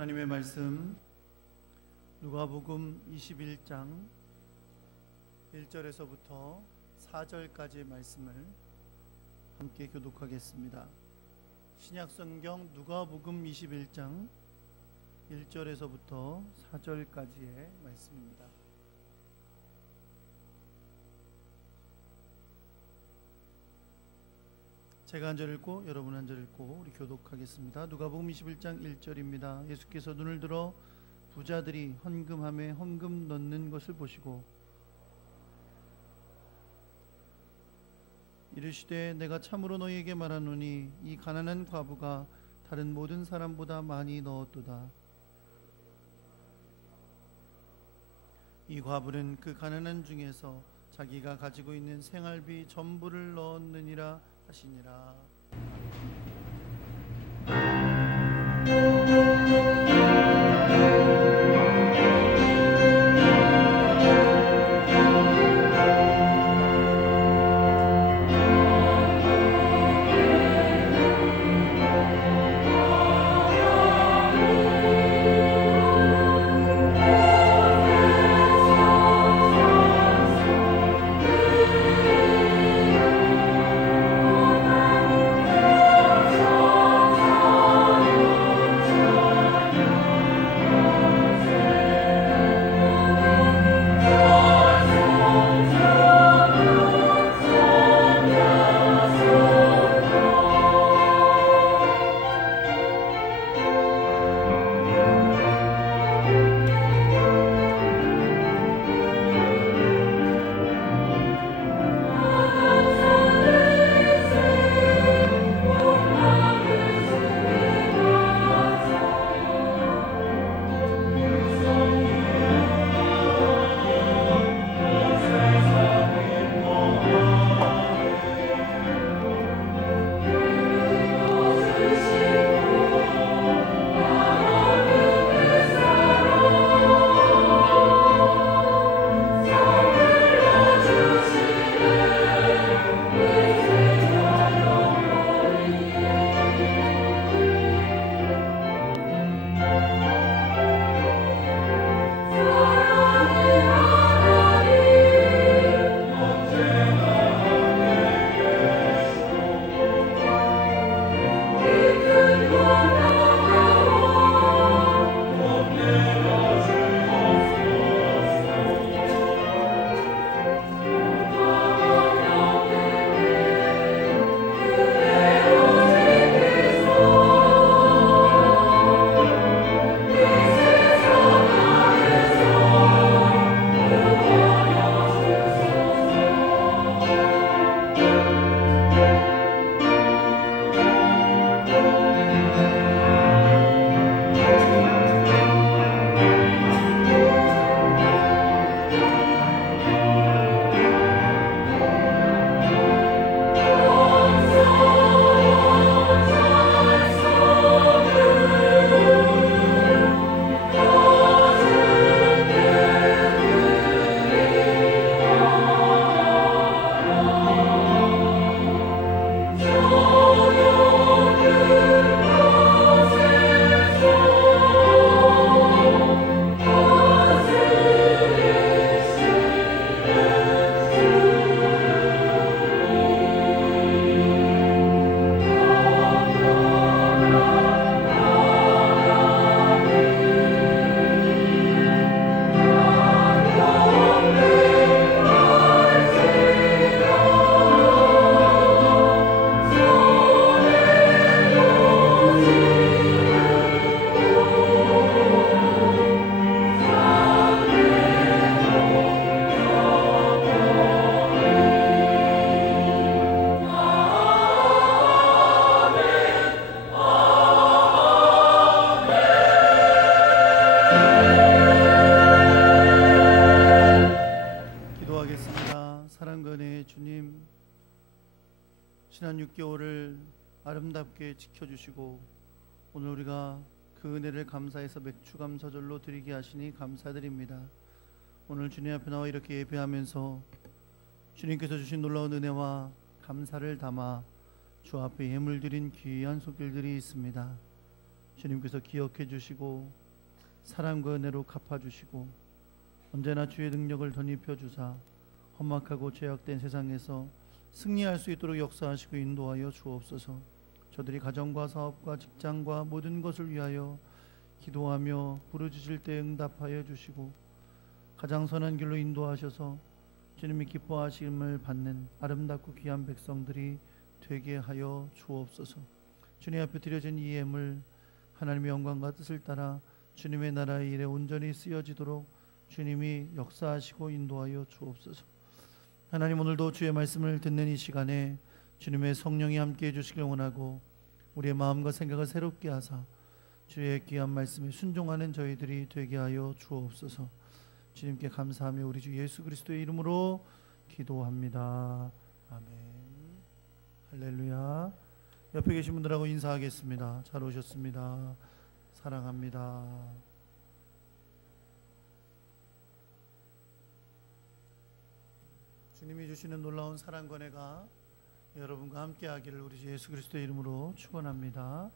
하나님의 말씀 누가복음 21장 1절에서부터 4절까지의 말씀을 함께 교독하겠습니다. 신약성경 누가복음 21장 1절에서부터 4절까지의 말씀입니다. 제가 한 절 읽고 여러분 한 절 읽고 우리 교독하겠습니다. 누가복음 21장 1절입니다. 예수께서 눈을 들어 부자들이 헌금함에 헌금 넣는 것을 보시고 이르시되 내가 참으로 너희에게 말하노니 이 가난한 과부가 다른 모든 사람보다 많이 넣었도다. 이 과부는 그 가난한 중에서 자기가 가지고 있는 생활비 전부를 넣었느니라 하시니라. 지난 6개월을 아름답게 지켜주시고 오늘 우리가 그 은혜를 감사해서 맥주감사절로 드리게 하시니 감사드립니다. 오늘 주님 앞에 나와 이렇게 예배하면서 주님께서 주신 놀라운 은혜와 감사를 담아 주 앞에 예물 드린 귀한 손길들이 있습니다. 주님께서 기억해 주시고 사랑과 은혜로 갚아주시고 언제나 주의 능력을 덧입혀 주사 험악하고 죄악된 세상에서 승리할 수 있도록 역사하시고 인도하여 주옵소서. 저들이 가정과 사업과 직장과 모든 것을 위하여 기도하며 부르짖을 때 응답하여 주시고 가장 선한 길로 인도하셔서 주님이 기뻐하심을 받는 아름답고 귀한 백성들이 되게 하여 주옵소서. 주님 앞에 드려진 이 예물 하나님의 영광과 뜻을 따라 주님의 나라의 일에 온전히 쓰여지도록 주님이 역사하시고 인도하여 주옵소서. 하나님, 오늘도 주의 말씀을 듣는 이 시간에 주님의 성령이 함께해 주시길 원하고 우리의 마음과 생각을 새롭게 하사 주의 귀한 말씀에 순종하는 저희들이 되게 하여 주옵소서. 주님께 감사하며 우리 주 예수 그리스도의 이름으로 기도합니다. 아멘. 할렐루야. 옆에 계신 분들하고 인사하겠습니다. 잘 오셨습니다. 사랑합니다. 주님이 주시는 놀라운 사랑과 은혜가 여러분과 함께하기를 우리 주 예수 그리스도의 이름으로 축원합니다.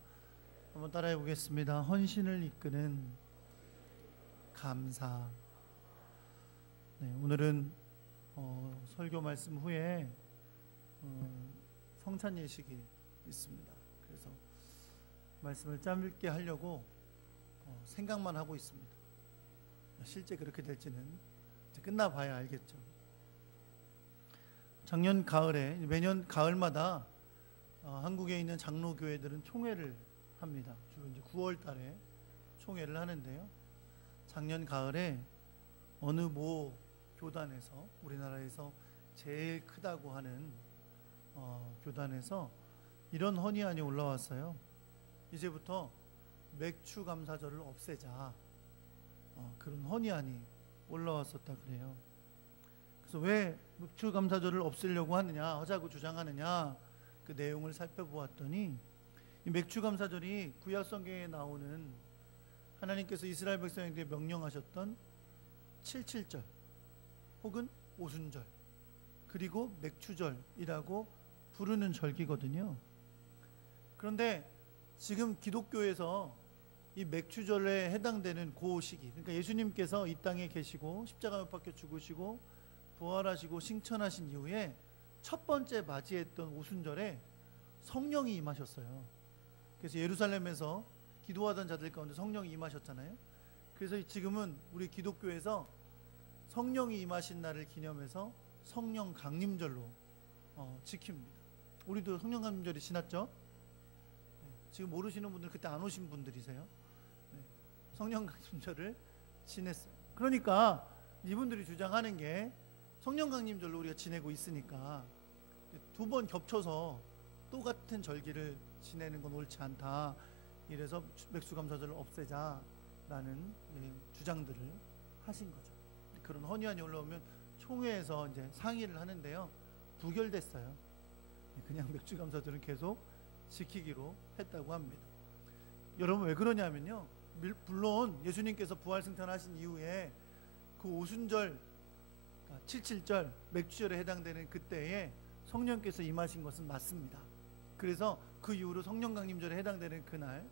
한번 따라해 보겠습니다. 헌신을 이끄는 감사. 네, 오늘은 설교 말씀 후에 성찬 예식이 있습니다. 그래서 말씀을 짧게 하려고 생각만 하고 있습니다. 실제 그렇게 될지는 이제 끝나봐야 알겠죠. 작년 가을에, 매년 가을마다 한국에 있는 장로교회들은 총회를 합니다. 주로 이제 9월 달에 총회를 하는데요. 작년 가을에 어느 모 교단에서, 우리나라에서 제일 크다고 하는 교단에서 이런 헌의안이 올라왔어요. 이제부터 맥주 감사절을 없애자. 그런 헌의안이 올라왔었다 그래요. 그래서 왜 맥주 감사절을 없애려고 하자고 주장하느냐, 그 내용을 살펴보았더니 이 맥주 감사절이 구약 성경에 나오는 하나님께서 이스라엘 백성에게 명령하셨던 77절 혹은 오순절 그리고 맥주절이라고 부르는 절기거든요. 그런데 지금 기독교에서 이 맥주절에 해당되는 그 시기, 그러니까 예수님께서 이 땅에 계시고 십자가 못 박혀 죽으시고 부활하시고 승천하신 이후에 첫 번째 맞이했던 오순절에 성령이 임하셨어요. 그래서 예루살렘에서 기도하던 자들 가운데 성령이 임하셨잖아요. 그래서 지금은 우리 기독교에서 성령이 임하신 날을 기념해서 성령 강림절로 지킵니다. 우리도 성령 강림절이 지났죠? 지금 모르시는 분들, 그때 안 오신 분들이세요. 성령 강림절을 지냈어요. 그러니까 이분들이 주장하는 게 성령 강림절로 우리가 지내고 있으니까 두 번 겹쳐서 똑같은 절기를 지내는 건 옳지 않다. 이래서 맥주감사절을 없애자라는 주장들을 하신 거죠. 그런 헌의안이 올라오면 총회에서 이제 상의를 하는데요. 부결됐어요. 그냥 맥주감사절은 계속 지키기로 했다고 합니다. 여러분, 왜 그러냐면요, 물론 예수님께서 부활승천하신 이후에 그 오순절, 77절 맥주절에 해당되는 그때에 성령께서 임하신 것은 맞습니다. 그래서 그 이후로 성령 강림절에 해당되는 그날,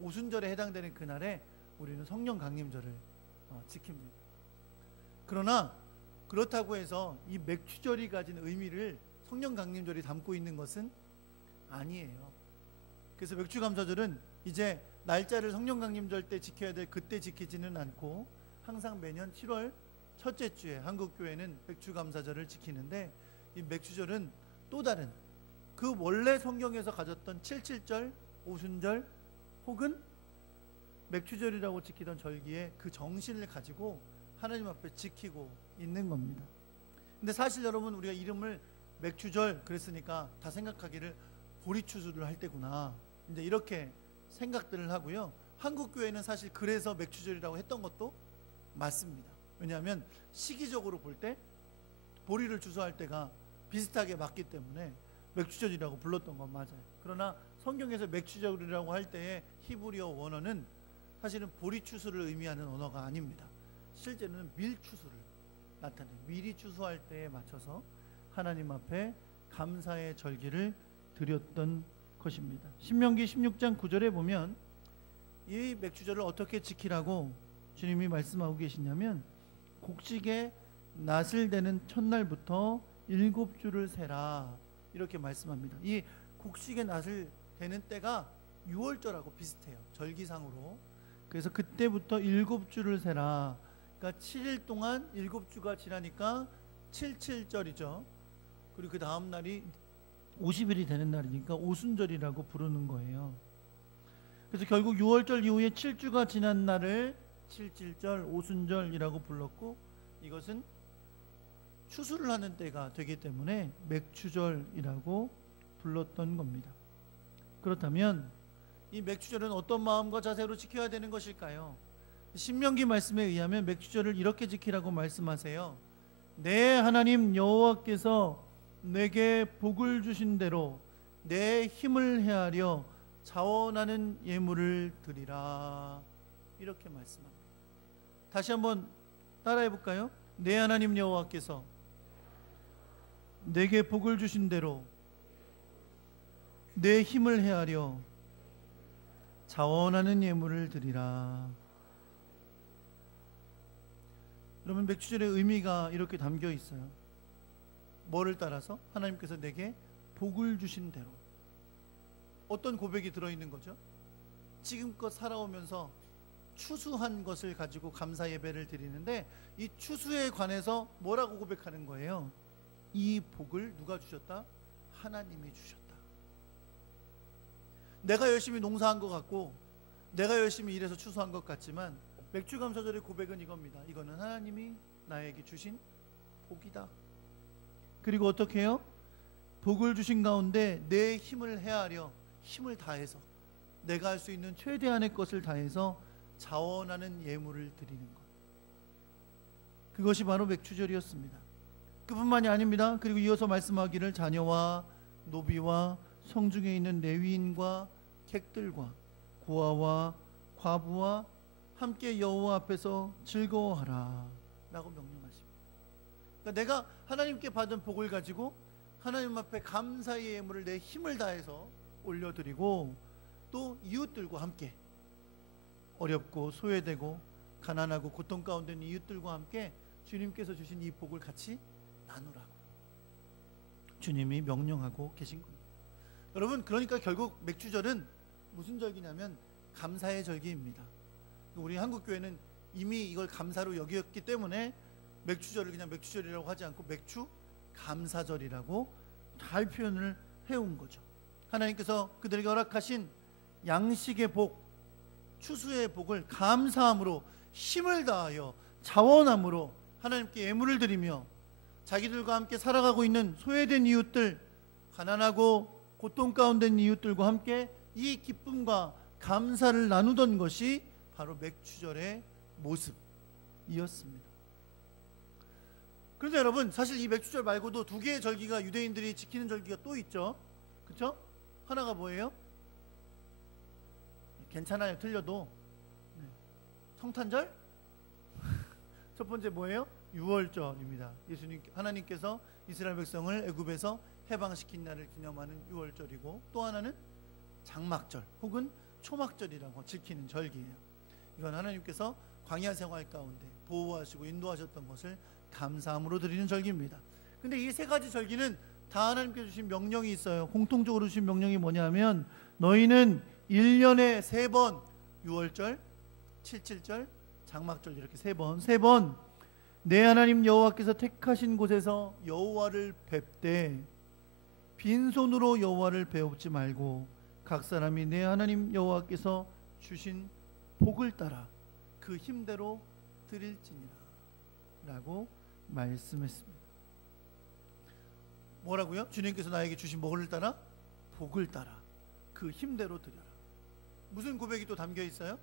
오순절에 해당되는 그날에 우리는 성령 강림절을 지킵니다. 그러나 그렇다고 해서 이 맥주절이 가진 의미를 성령 강림절이 담고 있는 것은 아니에요. 그래서 맥주감사절은 이제 날짜를 성령 강림절 때 지켜야 될 그때 지키지는 않고 항상 매년 7월 첫째 주에 한국교회는 맥주감사절을 지키는데, 이 맥주절은 또 다른 그 원래 성경에서 가졌던 77절, 오순절 혹은 맥주절이라고 지키던 절기의 그 정신을 가지고 하나님 앞에 지키고 있는 겁니다. 근데 사실 여러분, 우리가 이름을 맥주절 그랬으니까 다 생각하기를 보리추수를 할 때구나, 이제 이렇게 생각들을 하고요. 한국교회는 사실 그래서 맥주절이라고 했던 것도 맞습니다. 왜냐하면 시기적으로 볼 때 보리를 추수할 때가 비슷하게 맞기 때문에 맥주절이라고 불렀던 건 맞아요. 그러나 성경에서 맥주절이라고 할 때의 히브리어 원어는 사실은 보리추수를 의미하는 언어가 아닙니다. 실제로는 밀추수를 나타내요. 미리 추수할 때에 맞춰서 하나님 앞에 감사의 절기를 드렸던 것입니다. 신명기 16장 9절에 보면 이 맥주절을 어떻게 지키라고 주님이 말씀하고 계시냐면 곡식의 낫을 되는 첫날부터 7주를 세라 이렇게 말씀합니다. 이 곡식의 낫을 되는 때가 6월절하고 비슷해요. 절기상으로. 그래서 그때부터 7주를 세라. 그러니까 7일 동안 7주가 지나니까 77절이죠. 그리고 그 다음 날이 50일이 되는 날이니까 오순절이라고 부르는 거예요. 그래서 결국 6월절 이후에 7주가 지난 날을 77절, 오순절이라고 불렀고, 이것은 추수를 하는 때가 되기 때문에 맥추절이라고 불렀던 겁니다. 그렇다면 이 맥추절은 어떤 마음과 자세로 지켜야 되는 것일까요? 신명기 말씀에 의하면 맥추절을 이렇게 지키라고 말씀하세요. 내 하나님 여호와께서 내게 복을 주신 대로 내 힘을 헤아려 자원하는 예물을 드리라 이렇게 말씀합니다. 다시 한번 따라해 볼까요? 내 하나님 여호와께서 내게 복을 주신 대로 내 힘을 헤아려 자원하는 예물을 드리라. 여러분, 맥추절의 의미가 이렇게 담겨 있어요. 뭐를 따라서? 하나님께서 내게 복을 주신 대로. 어떤 고백이 들어있는 거죠? 지금껏 살아오면서 추수한 것을 가지고 감사 예배를 드리는데, 이 추수에 관해서 뭐라고 고백하는 거예요? 이 복을 누가 주셨다? 하나님이 주셨다. 내가 열심히 농사한 것 같고 내가 열심히 일해서 추수한 것 같지만 맥주감사절의 고백은 이겁니다. 이거는 하나님이 나에게 주신 복이다. 그리고 어떻게 해요? 복을 주신 가운데 내 힘을 헤아려 힘을 다해서 내가 할 수 있는 최대한의 것을 다해서 자원하는 예물을 드리는 것. 그것이 바로 맥추절이었습니다. 그뿐만이 아닙니다. 그리고 이어서 말씀하기를 자녀와 노비와 성중에 있는 레위인과 객들과 고아와 과부와 함께 여호와 앞에서 즐거워하라 라고 명령하십니다. 그러니까 내가 하나님께 받은 복을 가지고 하나님 앞에 감사의 예물을 내 힘을 다해서 올려드리고, 또 이웃들과 함께 어렵고 소외되고 가난하고 고통 가운데 있는 이웃들과 함께 주님께서 주신 이 복을 같이 나누라고 주님이 명령하고 계신 겁니다. 여러분, 그러니까 결국 맥주절은 무슨 절기냐면 감사의 절기입니다. 우리 한국교회는 이미 이걸 감사로 여겼기 때문에 맥주절을 그냥 맥주절이라고 하지 않고 맥주 감사절이라고 잘 표현을 해온 거죠. 하나님께서 그들에게 허락하신 양식의 복, 추수의 복을 감사함으로 힘을 다하여 자원함으로 하나님께 예물을 드리며 자기들과 함께 살아가고 있는 소외된 이웃들, 가난하고 고통 가운데 있는 이웃들과 함께 이 기쁨과 감사를 나누던 것이 바로 맥추절의 모습이었습니다. 그런데 여러분, 사실 이 맥추절 말고도 두 개의 절기가 유대인들이 지키는 절기가 또 있죠. 그렇죠? 하나가 뭐예요? 괜찮아요, 틀려도. 성탄절? 첫 번째 뭐예요? 유월절입니다. 하나님께서 이스라엘 백성을 애굽에서 해방시킨 날을 기념하는 유월절이고, 또 하나는 장막절 혹은 초막절이라고 지키는 절기예요. 이건 하나님께서 광야 생활 가운데 보호하시고 인도하셨던 것을 감사함으로 드리는 절기입니다. 근데 이 세 가지 절기는 다 하나님께서 주신 명령이 있어요. 공통적으로 주신 명령이 뭐냐면, 너희는 1년에 3번 유월절, 77절, 장막절 이렇게 세 번 내 하나님 여호와께서 택하신 곳에서 여호와를 뵙되 빈손으로 여호와를 배웁지 말고 각 사람이 내 하나님 여호와께서 주신 복을 따라 그 힘대로 드릴지니라 라고 말씀했습니다. 뭐라고요? 주님께서 나에게 주신 복을 따라? 복을 따라 그 힘대로 드려라. 무슨 고백이 또 담겨 있어요?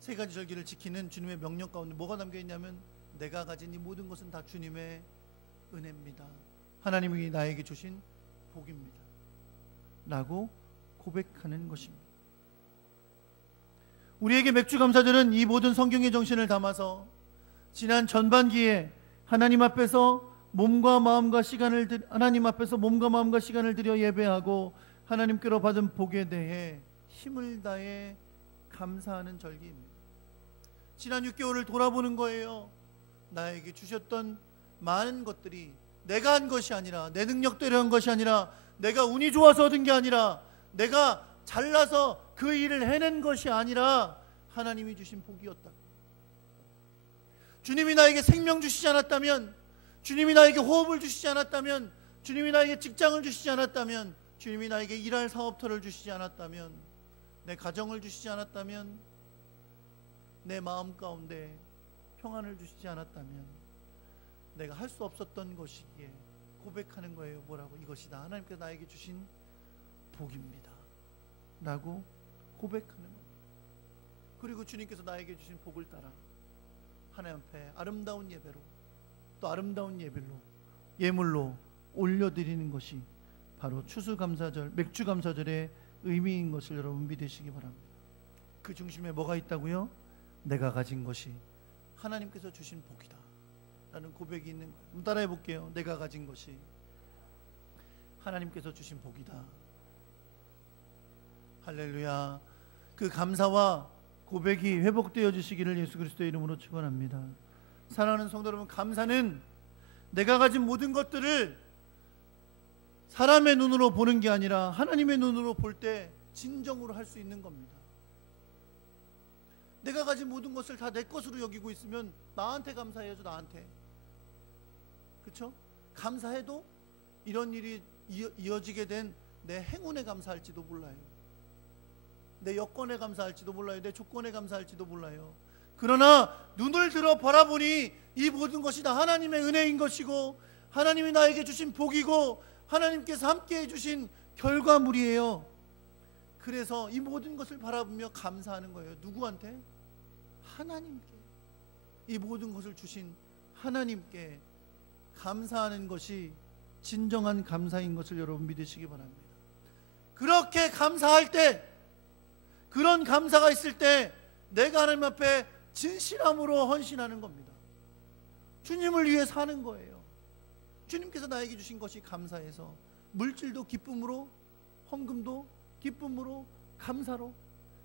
세 가지 절기를 지키는 주님의 명령 가운데 뭐가 담겨 있냐면, 내가 가진 이 모든 것은 다 주님의 은혜입니다. 하나님이 나에게 주신 복입니다 라고 고백하는 것입니다. 우리에게 맥주감사절은 이 모든 성경의 정신을 담아서 지난 전반기에 하나님 앞에서 몸과 마음과 시간을 들여 예배하고 하나님께로 받은 복에 대해 힘을 다해 감사하는 절기입니다. 지난 6개월을 돌아보는 거예요. 나에게 주셨던 많은 것들이 내가 한 것이 아니라, 내 능력대로 한 것이 아니라, 내가 운이 좋아서 얻은 게 아니라, 내가 잘나서 그 일을 해낸 것이 아니라 하나님이 주신 복이었다. 주님이 나에게 생명 주시지 않았다면, 주님이 나에게 호흡을 주시지 않았다면, 주님이 나에게 직장을 주시지 않았다면, 주님이 나에게 일할 사업터를 주시지 않았다면, 내 가정을 주시지 않았다면, 내 마음 가운데 평안을 주시지 않았다면 내가 할 수 없었던 것이기에 고백하는 거예요. 뭐라고? 이것이 하나님께서 나에게 주신 복입니다 라고 고백하는 겁니다. 그리고 주님께서 나에게 주신 복을 따라 하나님 앞에 아름다운 예배로, 또 아름다운 예물로 올려드리는 것이 바로 추수감사절, 맥주감사절의 의미인 것을 여러분 믿으시기 바랍니다. 그 중심에 뭐가 있다고요? 내가 가진 것이 하나님께서 주신 복이다 라는 고백이 있는 거예요. 한번 따라해 볼게요. 내가 가진 것이 하나님께서 주신 복이다. 할렐루야. 그 감사와 고백이 회복되어 주시기를 예수 그리스도의 이름으로 축원합니다. 사랑하는 성도 여러분, 감사는 내가 가진 모든 것들을 사람의 눈으로 보는 게 아니라 하나님의 눈으로 볼 때 진정으로 할 수 있는 겁니다. 내가 가진 모든 것을 다 내 것으로 여기고 있으면 나한테 감사해야죠. 나한테. 그렇죠? 감사해도 이런 일이 이어지게 된 내 행운에 감사할지도 몰라요. 내 여건에 감사할지도 몰라요. 내 조건에 감사할지도 몰라요. 그러나 눈을 들어 바라보니 이 모든 것이 다 하나님의 은혜인 것이고, 하나님이 나에게 주신 복이고, 하나님께서 함께 해주신 결과물이에요. 그래서 이 모든 것을 바라보며 감사하는 거예요. 누구한테? 하나님께. 이 모든 것을 주신 하나님께 감사하는 것이 진정한 감사인 것을 여러분 믿으시기 바랍니다. 그렇게 감사할 때, 그런 감사가 있을 때 내가 하나님 앞에 진실함으로 헌신하는 겁니다. 주님을 위해 사는 거예요. 주님께서 나에게 주신 것이 감사해서 물질도 기쁨으로, 헌금도 기쁨으로, 감사로,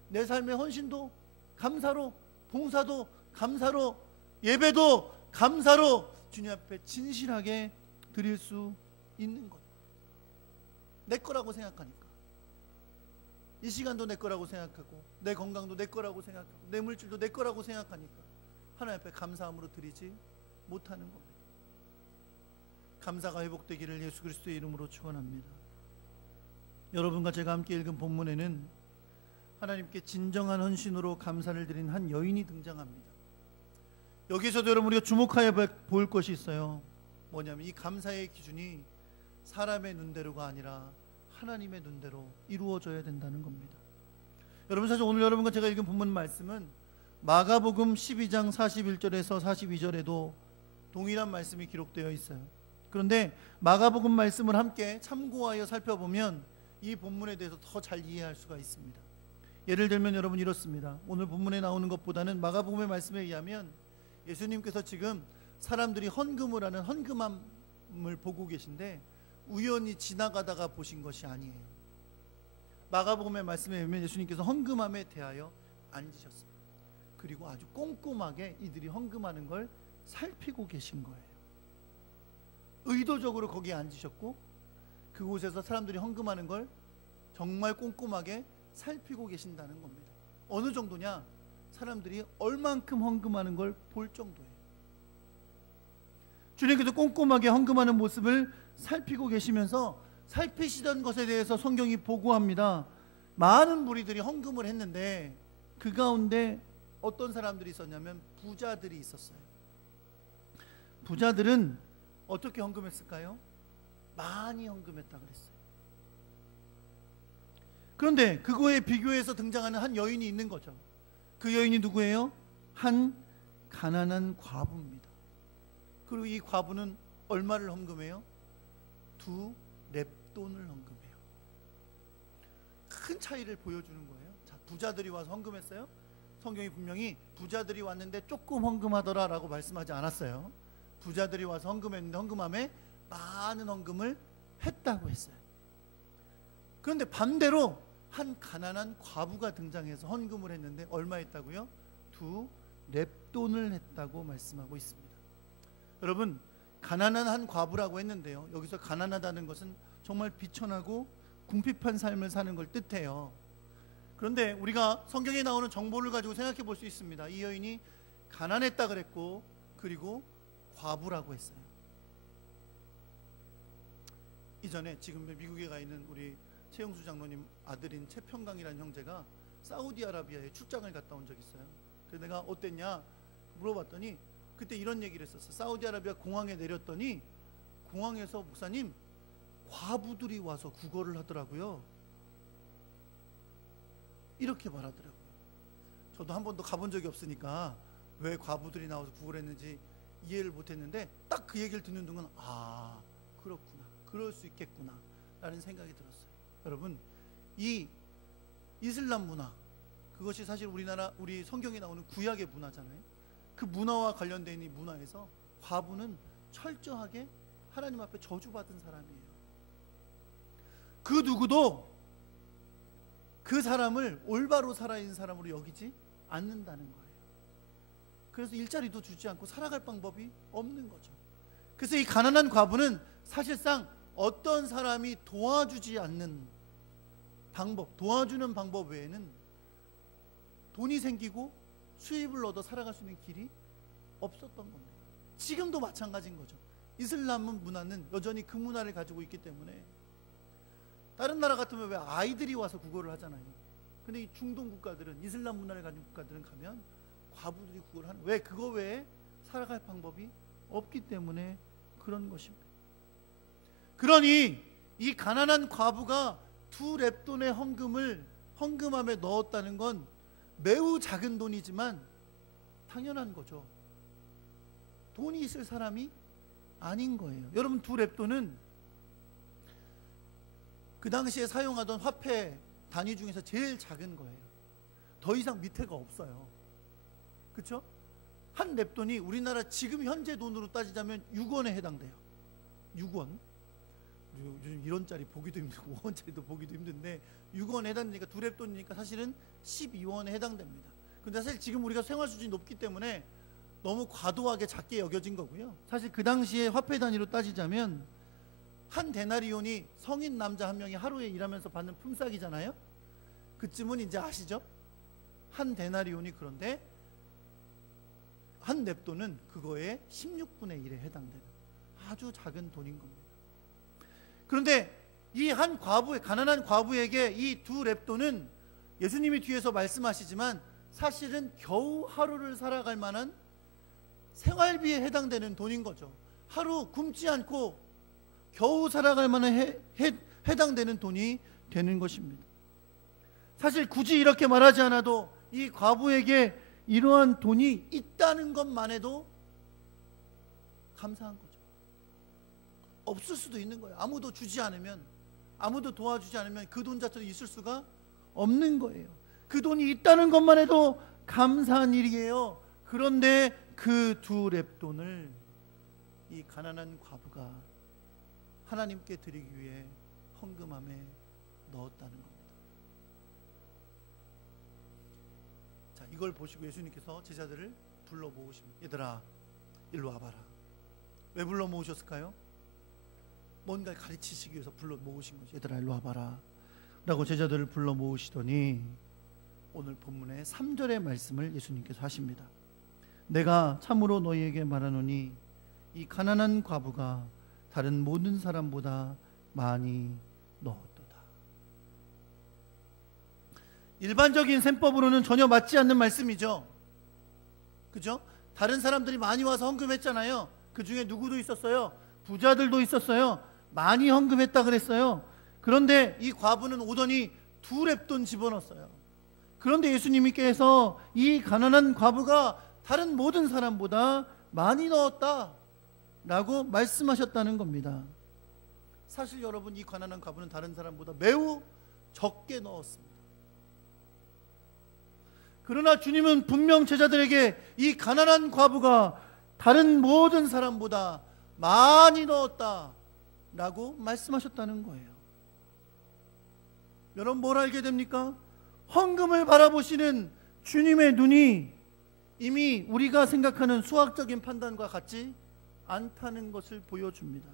내 삶의 헌신도 감사로, 봉사도 감사로, 예배도 감사로 주님 앞에 진실하게 드릴 수 있는 것. 내 거라고 생각하니까, 이 시간도 내 거라고 생각하고, 내 건강도 내 거라고 생각하고, 내 물질도 내 거라고 생각하니까 하나님 앞에 감사함으로 드리지 못하는 겁니다. 감사가 회복되기를 예수 그리스도의 이름으로 축원합니다. 여러분과 제가 함께 읽은 본문에는 하나님께 진정한 헌신으로 감사를 드린 한 여인이 등장합니다. 여기서도 여러분 우리가 주목하여 볼 것이 있어요. 뭐냐면 이 감사의 기준이 사람의 눈대로가 아니라 하나님의 눈대로 이루어져야 된다는 겁니다. 여러분, 사실 오늘 여러분과 제가 읽은 본문 말씀은 마가복음 12장 41절에서 42절에도 동일한 말씀이 기록되어 있어요. 그런데 마가복음 말씀을 함께 참고하여 살펴보면 이 본문에 대해서 더 잘 이해할 수가 있습니다. 예를 들면 여러분 이렇습니다. 오늘 본문에 나오는 것보다는 마가복음의 말씀에 의하면 예수님께서 지금 사람들이 헌금을 하는 헌금함을 보고 계신데 우연히 지나가다가 보신 것이 아니에요. 마가복음의 말씀에 의하면 예수님께서 헌금함에 대하여 앉으셨어요. 그리고 아주 꼼꼼하게 이들이 헌금하는 걸 살피고 계신 거예요. 의도적으로 거기에 앉으셨고 그곳에서 사람들이 헌금하는 걸 정말 꼼꼼하게 살피고 계신다는 겁니다. 어느 정도냐? 사람들이 얼만큼 헌금하는 걸 볼 정도예요. 주님께서 꼼꼼하게 헌금하는 모습을 살피고 계시면서 살피시던 것에 대해서 성경이 보고합니다. 많은 무리들이 헌금을 했는데 그 가운데 어떤 사람들이 있었냐면 부자들이 있었어요. 부자들은 어떻게 헌금했을까요? 많이 헌금했다 그랬어요. 그런데 그거에 비교해서 등장하는 한 여인이 있는 거죠. 그 여인이 누구예요? 한 가난한 과부입니다. 그리고 이 과부는 얼마를 헌금해요? 2 렙돈을 헌금해요. 큰 차이를 보여주는 거예요. 자, 부자들이 와서 헌금했어요. 성경이 분명히 부자들이 왔는데 조금 헌금하더라 라고 말씀하지 않았어요. 부자들이 와서 헌금했는데 헌금함에 많은 헌금을 했다고 했어요. 그런데 반대로 한 가난한 과부가 등장해서 헌금을 했는데 얼마 했다고요? 2렙돈을 했다고 말씀하고 있습니다. 여러분, 가난한 한 과부라고 했는데요, 여기서 가난하다는 것은 정말 비천하고 궁핍한 삶을 사는 걸 뜻해요. 그런데 우리가 성경에 나오는 정보를 가지고 생각해 볼 수 있습니다. 이 여인이 가난했다 그랬고, 그리고 과부라고 했어요. 이전에 지금 미국에 가 있는 우리 최영수 장로님 아들인 최평강이라는 형제가 사우디아라비아에 출장을 갔다 온 적이 있어요. 그래서 내가 어땠냐 물어봤더니 그때 이런 얘기를 했었어. 사우디아라비아 공항에 내렸더니 공항에서 목사님, 과부들이 와서 구걸을 하더라고요. 이렇게 말하더라고요. 저도 한 번도 가본 적이 없으니까 왜 과부들이 나와서 구걸을 했는지 이해를 못했는데, 딱 그 얘기를 듣는 동안 아, 그렇구나, 그럴 수 있겠구나 라는 생각이 들었어요. 여러분, 이 이슬람 문화, 그것이 사실 우리 성경에 나오는 구약의 문화잖아요. 그 문화와 관련된 이 문화에서 과부는 철저하게 하나님 앞에 저주받은 사람이에요. 그 누구도 그 사람을 올바로 살아있는 사람으로 여기지 않는다는 거예요. 그래서 일자리도 주지 않고 살아갈 방법이 없는 거죠. 그래서 이 가난한 과부는 사실상 어떤 사람이 도와주지 않는 방법, 도와주는 방법 외에는 돈이 생기고 수입을 얻어 살아갈 수 있는 길이 없었던 겁니다. 지금도 마찬가지인 거죠. 이슬람 문화는 여전히 그 문화를 가지고 있기 때문에, 다른 나라 같으면 왜 아이들이 와서 구걸을 하잖아요. 근데 이 중동 국가들은, 이슬람 문화를 가진 국가들은 가면 과부들이 구걸을 하는, 왜? 그거 외에 살아갈 방법이 없기 때문에 그런 것입니다. 그러니 이 가난한 과부가 2렙돈의 헌금을 헌금함에 넣었다는 건 매우 작은 돈이지만 당연한 거죠. 돈이 있을 사람이 아닌 거예요. 여러분, 2렙돈은 그 당시에 사용하던 화폐 단위 중에서 제일 작은 거예요. 더 이상 밑에가 없어요. 그렇죠? 한 렙돈이 우리나라 지금 현재 돈으로 따지자면 6원에 해당돼요. 6원. 요즘 1원짜리 보기도 힘들고 5원짜리도 보기도 힘든데 6원에 해당되니까 2렙돈이니까 사실은 12원에 해당됩니다. 근데 사실 지금 우리가 생활 수준이 높기 때문에 너무 과도하게 작게 여겨진 거고요. 사실 그 당시에 화폐 단위로 따지자면 한 데나리온이 성인 남자 한 명이 하루에 일하면서 받는 품삯이잖아요. 그쯤은 이제 아시죠? 한 데나리온이, 그런데 한 렙돈은 그거의 16분의 1에 해당되는 아주 작은 돈인 겁니다. 그런데 이 한 과부의, 가난한 과부에게 이 2렙돈은 예수님이 뒤에서 말씀하시지만 사실은 겨우 하루를 살아갈 만한 생활비에 해당되는 돈인 거죠. 하루 굶지 않고 겨우 살아갈 만한 해당되는 돈이 되는 것입니다. 사실 굳이 이렇게 말하지 않아도 이 과부에게 이러한 돈이 있다는 것만 해도 감사한 거죠. 없을 수도 있는 거예요. 아무도 주지 않으면, 아무도 도와주지 않으면 그 돈 자체도 있을 수가 없는 거예요. 그 돈이 있다는 것만 해도 감사한 일이에요. 그런데 그 2렙돈을 이 가난한 과부가 하나님께 드리기 위해 헌금함에 넣었다는 겁니다. 자, 이걸 보시고 예수님께서 제자들을 불러 모으십니다. 얘들아, 일로 와봐라. 왜 불러 모으셨을까요? 뭔가를 가르치시기 위해서 불러 모으신 거죠. 얘들아, 일로 와봐라 라고 제자들을 불러 모으시더니 오늘 본문의 3절의 말씀을 예수님께서 하십니다. 내가 참으로 너희에게 말하노니 이 가난한 과부가 다른 모든 사람보다 많이 넣었도다. 일반적인 셈법으로는 전혀 맞지 않는 말씀이죠. 그죠? 다른 사람들이 많이 와서 헌금했잖아요. 그 중에 누구도 있었어요? 부자들도 있었어요. 많이 헌금했다 그랬어요. 그런데 이 과부는 오더니 2렙돈 집어넣었어요. 그런데 예수님께서 이 가난한 과부가 다른 모든 사람보다 많이 넣었다 라고 말씀하셨다는 겁니다. 사실 여러분, 이 가난한 과부는 다른 사람보다 매우 적게 넣었습니다. 그러나 주님은 분명 제자들에게 이 가난한 과부가 다른 모든 사람보다 많이 넣었다 라고 말씀하셨다는 거예요. 여러분 뭘 알게 됩니까? 헌금을 바라보시는 주님의 눈이 이미 우리가 생각하는 수학적인 판단과 같지 않다는 것을 보여줍니다.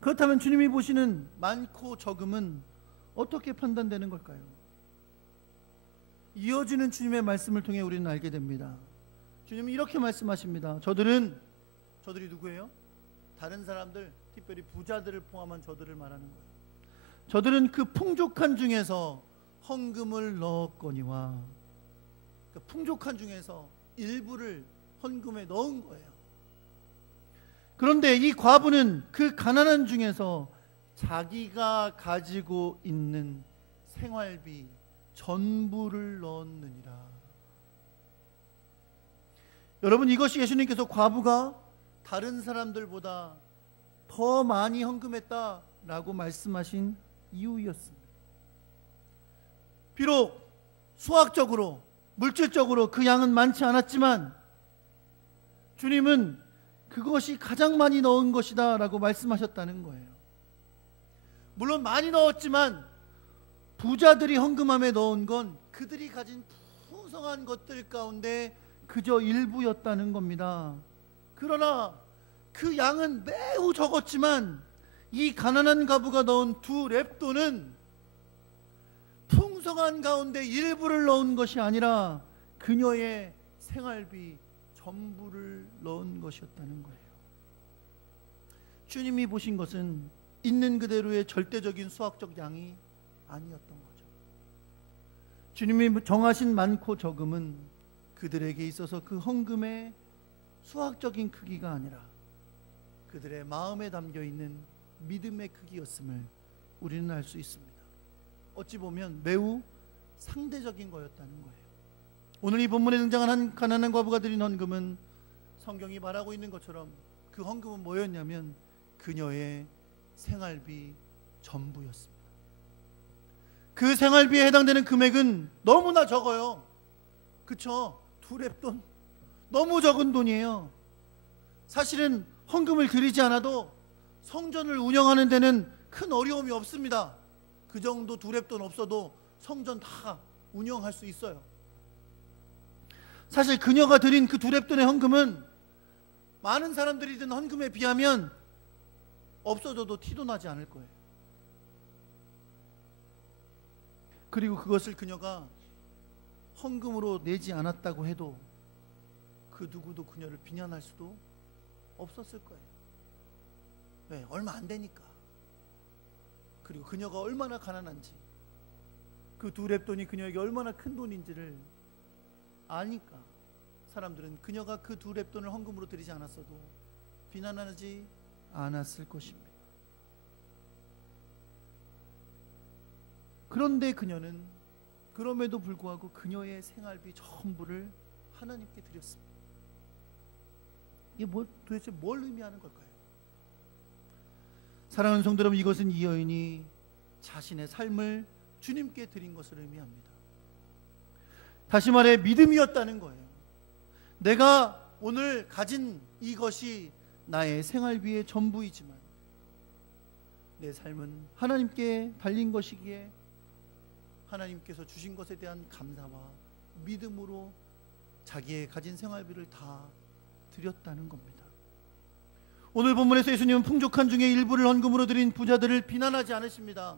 그렇다면 주님이 보시는 많고 적음은 어떻게 판단되는 걸까요? 이어지는 주님의 말씀을 통해 우리는 알게 됩니다. 주님은 이렇게 말씀하십니다. 저들이 누구예요? 다른 사람들, 특별히 부자들을 포함한 저들을 말하는 거예요. 저들은 그 풍족한 중에서 헌금을 넣었거니와, 그 풍족한 중에서 일부를 헌금에 넣은 거예요. 그런데 이 과부는 그 가난한 중에서 자기가 가지고 있는 생활비 전부를 넣었느니라. 여러분, 이것이 예수님께서 과부가 다른 사람들보다 더 많이 헌금했다라고 말씀하신 이유였습니다. 비록 수학적으로, 물질적으로 그 양은 많지 않았지만 주님은 그것이 가장 많이 넣은 것이다 라고 말씀하셨다는 거예요. 물론 많이 넣었지만 부자들이 헌금함에 넣은 건 그들이 가진 풍성한 것들 가운데 그저 일부였다는 겁니다. 그러나 그 양은 매우 적었지만 이 가난한 과부가 넣은 2렙돈은 풍성한 가운데 일부를 넣은 것이 아니라 그녀의 생활비 전부를 넣은 것이었다는 거예요. 주님이 보신 것은 있는 그대로의 절대적인 수학적 양이 아니었던 거죠. 주님이 정하신 많고 적음은 그들에게 있어서 그 헌금의 수학적인 크기가 아니라 그들의 마음에 담겨 있는 믿음의 크기였음을 우리는 알 수 있습니다. 어찌 보면 매우 상대적인 거였다는 거예요. 오늘 이 본문에 등장한 한 가난한 과부가 드린 헌금은 성경이 말하고 있는 것처럼 그 헌금은 뭐였냐면 그녀의 생활비 전부였습니다. 그 생활비에 해당되는 금액은 너무나 적어요. 그쵸? 2렙돈, 너무 적은 돈이에요. 사실은 헌금을 드리지 않아도 성전을 운영하는 데는 큰 어려움이 없습니다. 그 정도 2렙돈 없어도 성전 다 운영할 수 있어요. 사실 그녀가 드린 그 2렙돈의 헌금은 많은 사람들이 든 헌금에 비하면 없어져도 티도 나지 않을 거예요. 그리고 그것을 그녀가 헌금으로 내지 않았다고 해도 그 누구도 그녀를 비난할 수도 없었을 거예요. 왜? 얼마 안 되니까. 그리고 그녀가 얼마나 가난한지, 그 2렙돈이 그녀에게 얼마나 큰 돈인지를 아니까 사람들은 그녀가 그 2렙돈을 헌금으로 드리지 않았어도 비난하지 않았을 것입니다. 그런데 그녀는 그럼에도 불구하고 그녀의 생활비 전부를 하나님께 드렸습니다. 이게 도대체 뭘 의미하는 걸까요? 사랑하는 성도 여러분, 이것은 이 여인이 자신의 삶을 주님께 드린 것을 의미합니다. 다시 말해 믿음이었다는 거예요. 내가 오늘 가진 이것이 나의 생활비의 전부이지만 내 삶은 하나님께 달린 것이기에 하나님께서 주신 것에 대한 감사와 믿음으로 자기의 가진 생활비를 다 드렸다는 겁니다. 오늘 본문에서 예수님은 풍족한 중에 일부를 헌금으로 드린 부자들을 비난하지 않으십니다.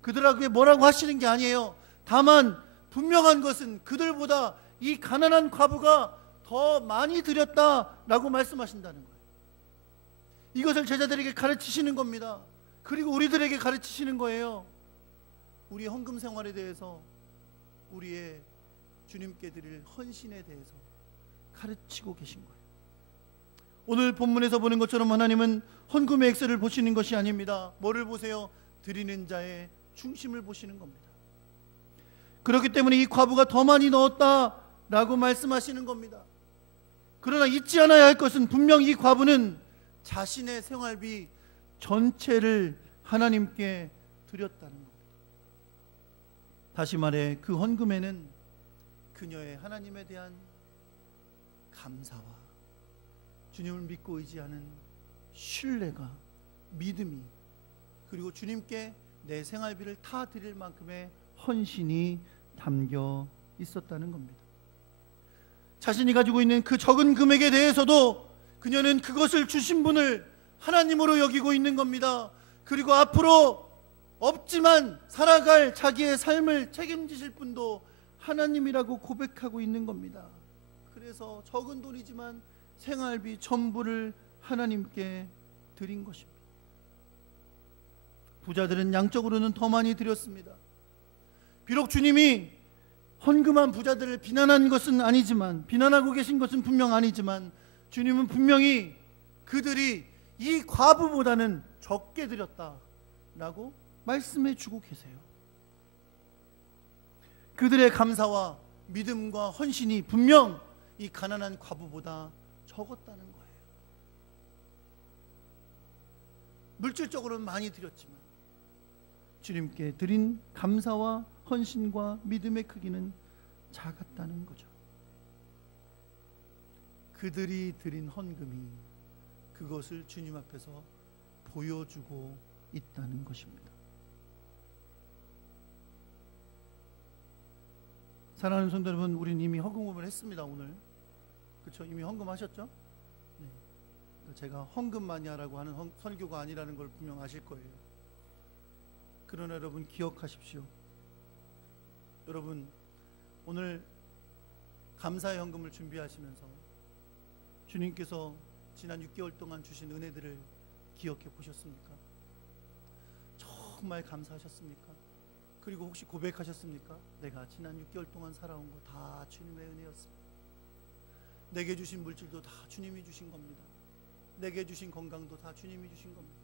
그들에게 뭐라고 하시는 게 아니에요. 다만 분명한 것은 그들보다 이 가난한 과부가 더 많이 드렸다라고 말씀하신다는 거예요. 이것을 제자들에게 가르치시는 겁니다. 그리고 우리들에게 가르치시는 거예요. 우리의 헌금 생활에 대해서, 우리의 주님께 드릴 헌신에 대해서 가르치고 계신 거예요. 오늘 본문에서 보는 것처럼 하나님은 헌금의 액수를 보시는 것이 아닙니다. 뭐를 보세요? 드리는 자의 중심을 보시는 겁니다. 그렇기 때문에 이 과부가 더 많이 넣었다라고 말씀하시는 겁니다. 그러나 잊지 않아야 할 것은 분명 이 과부는 자신의 생활비 전체를 하나님께 드렸다는 겁니다. 다시 말해 그 헌금에는 그녀의 하나님에 대한 감사와 주님을 믿고 의지하는 신뢰가, 믿음이 그리고 주님께 내 생활비를 다 드릴 만큼의 헌신이 담겨 있었다는 겁니다. 자신이 가지고 있는 그 적은 금액에 대해서도 그녀는 그것을 주신 분을 하나님으로 여기고 있는 겁니다. 그리고 앞으로 없지만 살아갈 자기의 삶을 책임지실 분도 하나님이라고 고백하고 있는 겁니다. 그래서 적은 돈이지만 생활비 전부를 하나님께 드린 것입니다. 부자들은 양적으로는 더 많이 드렸습니다. 비록 주님이 헌금한 부자들을 비난한 것은 아니지만, 비난하고 계신 것은 분명 아니지만, 주님은 분명히 그들이 이 과부보다는 적게 드렸다라고 말씀해 주고 계세요. 그들의 감사와 믿음과 헌신이 분명 이 가난한 과부보다 적었다는 거예요. 물질적으로는 많이 드렸지만 주님께 드린 감사와 헌신과 믿음의 크기는 작았다는 거죠. 그들이 드린 헌금이 그것을 주님 앞에서 보여주고 있다는 것입니다. 사랑하는 성도 여러분, 우리는 이미 헌금을 했습니다. 오늘 그렇죠? 이미 헌금하셨죠? 네. 제가 헌금 마니아라고 하는 설교가 아니라는 걸 분명 아실 거예요. 그러나 여러분 기억하십시오. 여러분 오늘 감사의 헌금을 준비하시면서 주님께서 지난 6개월 동안 주신 은혜들을 기억해 보셨습니까? 정말 감사하셨습니까? 그리고 혹시 고백하셨습니까? 내가 지난 6개월 동안 살아온 거 다 주님의 은혜였습니다. 내게 주신 물질도 다 주님이 주신 겁니다. 내게 주신 건강도 다 주님이 주신 겁니다.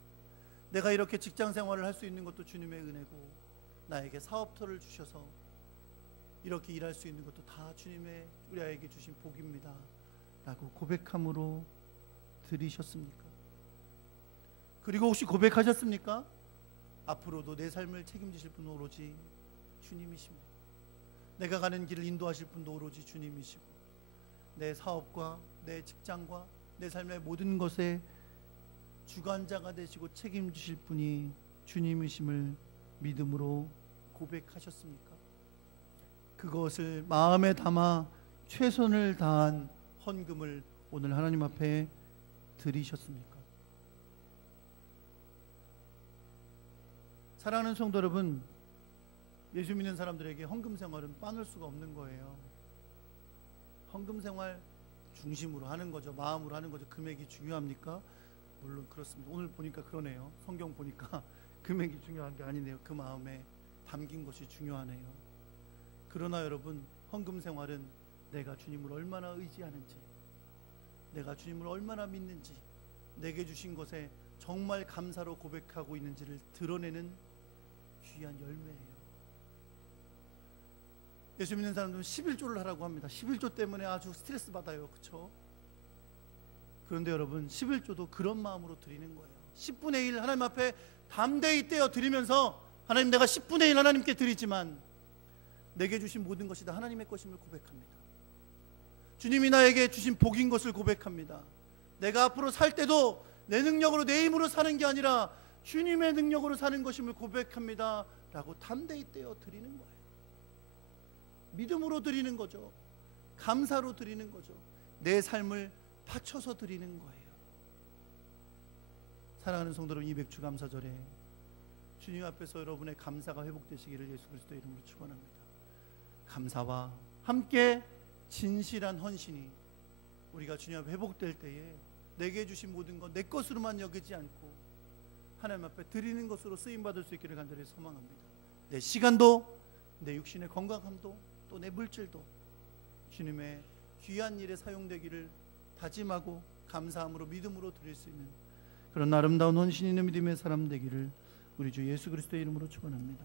내가 이렇게 직장 생활을 할 수 있는 것도 주님의 은혜고, 나에게 사업터를 주셔서 이렇게 일할 수 있는 것도 다 주님의 우리에게 주신 복입니다 라고 고백함으로 드리셨습니까? 그리고 혹시 고백하셨습니까? 앞으로도 내 삶을 책임지실 분은 오로지 주님이십니다. 내가 가는 길을 인도하실 분도 오로지 주님이시고, 내 사업과 내 직장과 내 삶의 모든 것에 주관자가 되시고 책임지실 분이 주님이심을 믿음으로 고백하셨습니까? 그것을 마음에 담아 최선을 다한 헌금을 오늘 하나님 앞에 드리셨습니까? 사랑하는 성도 여러분, 예수 믿는 사람들에게 헌금 생활은 빠눌 수가 없는 거예요. 헌금 생활 중심으로 하는 거죠. 마음으로 하는 거죠. 금액이 중요합니까? 물론 그렇습니다. 오늘 보니까 그러네요. 성경 보니까 금액이 중요한 게 아니네요. 그 마음에 담긴 것이 중요하네요. 그러나 여러분, 헌금 생활은 내가 주님을 얼마나 의지하는지, 내가 주님을 얼마나 믿는지, 내게 주신 것에 정말 감사로 고백하고 있는지를 드러내는 귀한 열매예요. 예수 믿는 사람들은 11조를 하라고 합니다. 11조 때문에 아주 스트레스 받아요. 그렇죠? 그런데 여러분, 11조도 그런 마음으로 드리는 거예요. 10분의 1 하나님 앞에 담대히 떼어 드리면서, 하나님, 내가 10분의 1 하나님께 드리지만 내게 주신 모든 것이 다 하나님의 것임을 고백합니다. 주님이 나에게 주신 복인 것을 고백합니다. 내가 앞으로 살 때도 내 능력으로, 내 힘으로 사는 게 아니라 주님의 능력으로 사는 것임을 고백합니다 라고 담대히 떼어 드리는 거예요. 믿음으로 드리는 거죠. 감사로 드리는 거죠. 내 삶을 바쳐서 드리는 거예요. 사랑하는 성도 여러분, 이 백주감사절에 주님 앞에서 여러분의 감사가 회복되시기를 예수 그리스도의 이름으로 축원합니다. 감사와 함께 진실한 헌신이 우리가 주님 앞에 회복될 때에 내게 주신 모든 것 내 것으로만 여기지 않고 하나님 앞에 드리는 것으로 쓰임받을 수 있기를 간절히 소망합니다. 내 시간도, 내 육신의 건강함도, 또 내 물질도 주님의 귀한 일에 사용되기를 다짐하고 감사함으로 믿음으로 드릴 수 있는 그런 아름다운 헌신 있는 믿음의 사람 되기를 우리 주 예수 그리스도의 이름으로 축원합니다.